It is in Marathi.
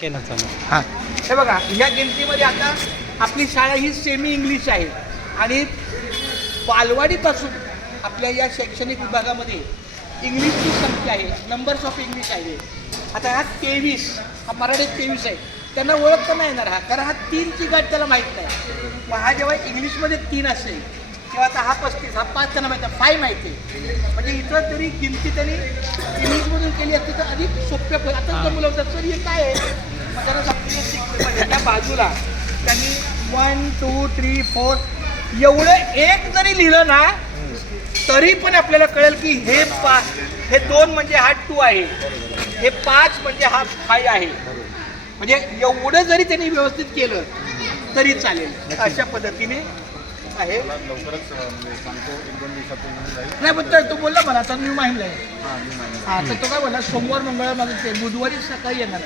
केला चालू. हां हे बघा, या गिनतीमध्ये आता आपली शाळा ही सेमी इंग्लिश आहे आणि बालवाडीपासून आपल्या या शैक्षणिक विभागामध्ये इंग्लिशची संख्या आहे, नंबर्स ऑफ इंग्लिश आहे. आता हा 23, हा मराठीत 23 आहे. त्यांना ओळखता नाही येणार हा, कारण हा 3ची गाठ त्याला माहीत नाही. मग हा जेव्हा इंग्लिशमध्ये 3 असेल किंवा आता हा 35, हा 5 त्यांना माहीत आहे, 5 माहिती आहे. म्हणजे इथं तरी गिनती त्यांनी इंग्लिशमधून केली असती तर अधिक सोप्या पद्धत. आता जर मुलं होतात सर हे काय आहे, मग त्यांना सांगतो त्या बाजूला त्यांनी 1 2 3 4 एवढं एक जरी लिहिलं ना तरी पण आपल्याला कळेल की हे 5, हे 2 म्हणजे हा 2 आहे, हे 5 म्हणजे हा 5 आहे. म्हणजे एवढं जरी त्यांनी व्यवस्थित केलं तरी चालेल. अशा पद्धतीने आहे. लवकरच सांगतो, 1-2 दिवसात नाही पण तो बोलला मला आता मी माहिती आहे. हां तर तो काय बोलला सोमवार मंगळवार माझं ते बुधवारी सकाळी येणार.